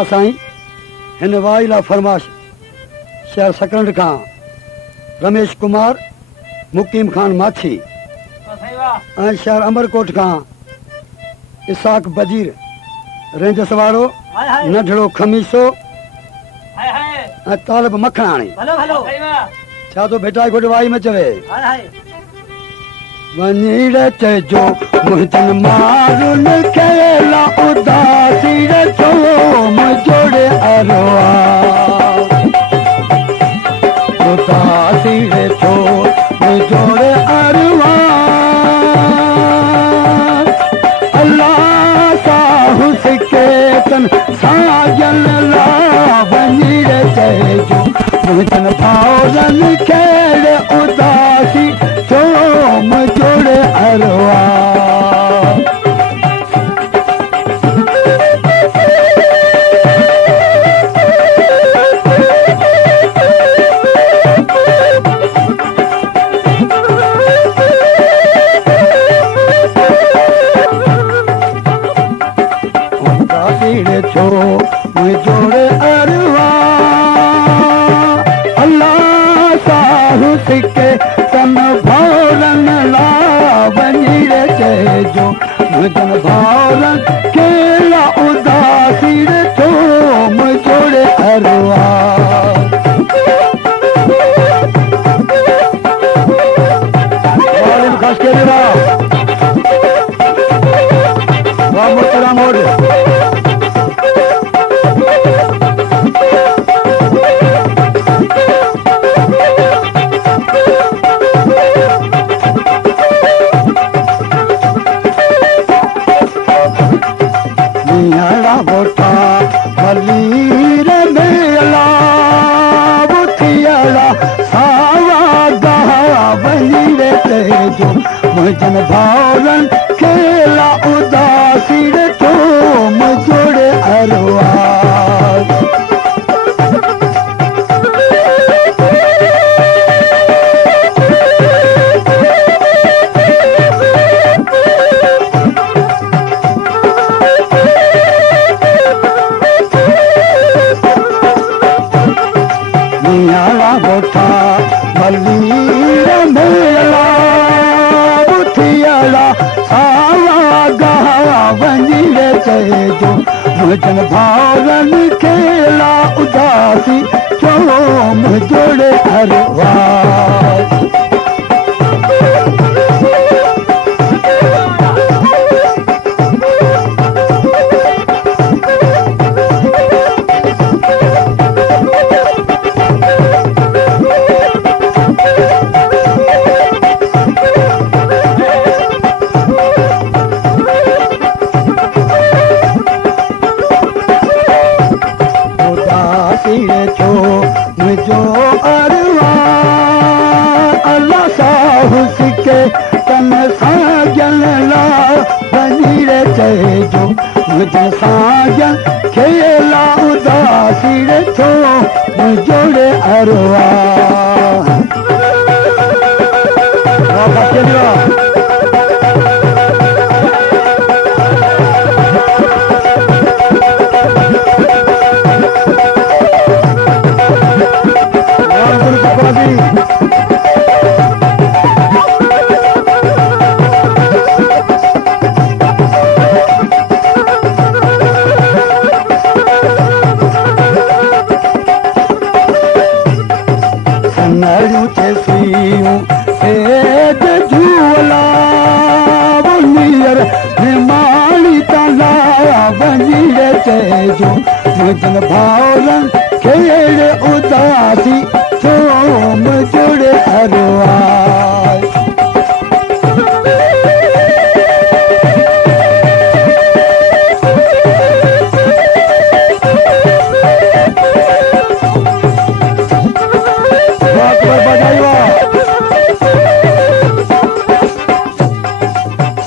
हा साईं, हिन वाइला फरमाश शहर सकंड खां रमेश कुमार मुकीम खान माछी ऐं शहर अमरकोट खां इसाक बजीर रेंज सवारो नंढड़ो खमीसो ऐं तालब मखणाणी छा तो बेटा घोट वाई में चवे वनीर चइजो मुंहिंजनि मारुन खेला उदासी रखो मुंहिंजोड़े अरवा उदासी रखो मुंहिंजोड़े अरवा अल्लाह साहु सिके तन साजन ला वनीर चइजो मुंहिंजनि भाउरनि खेल उदासी छो मुंहिंजोड़े अरवा छो मुंहिंजोड़े अरवा अल्लाह साहु सिके तन भाउरनि ला वञी चइजो मुंहिंजनि भाउरनि खेला उदासी छो मुंहिंजोड़े अरवा ख़ासि करे वाह मोहतरम मोड़ बोटा भलीर मेला बुथियला सावा गहा वहीर तेजो मुंहिंजनि भाउरनि खेला उदासी छो मुंहिंजोड़े अरवा बोटा भलीर मेला बुथियला सावा गहा वञी चइजो मुंहिंजनि भाउरनि खेला उदासी छो मुंहिंजोड़े अरवा छो मुंहिंजो अरवा अल्लाह साहु सिके तन साजन ला वञी चइजो मुंहिंजनि साजन खेला उदासी छो मुंहिंजोड़े अरवा चइजो मुंहिंजनि भाउरनि खेल उदासी छो मुंहिंजोड़े अरवा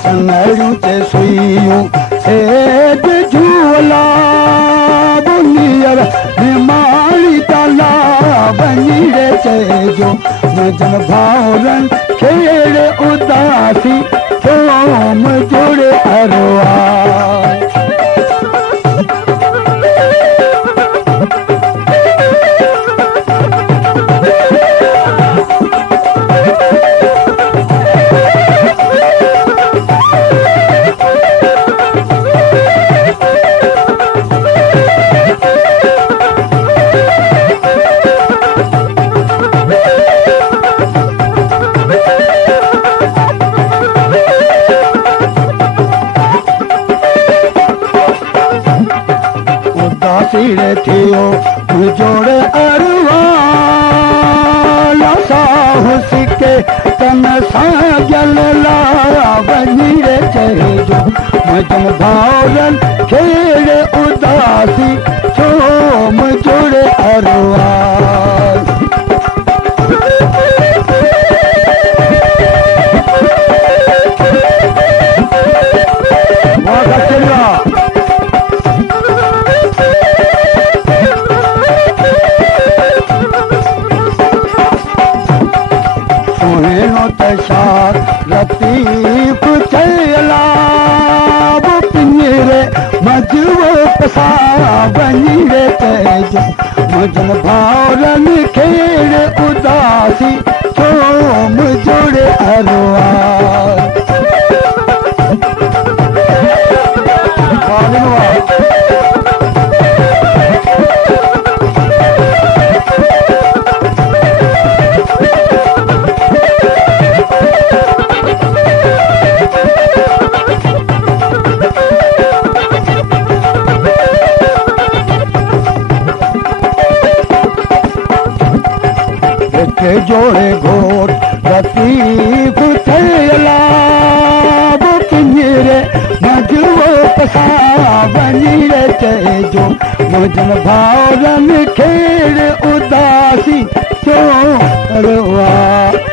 सनड़ियूं ते सुइयूं सेज झूला बुनियर निमाणी ताला वञी चइजो मुंहिंजनि भाउरनि खेल उदासी छो मुंहिंजोड़े अरवा भाउरन लारा वञी रे चइजो मुंहिंजनि भाउरन खेड़े उदासी छो मुंहिंजो रे अरवाज़ लतीफ़ चयला पिंजरे मजबो पसा वञी रे चइजो मुंहिंजनि भाउरनि खेड़े उदासी छो मुंहिंजो रे अरवाज़ जोड़े घोट लतीफ़ थयला पिंजरे मजबो पसा वञी रे चइजो मुंहिंजनि भाउरनि खेड़े उदासी छो अरवाज़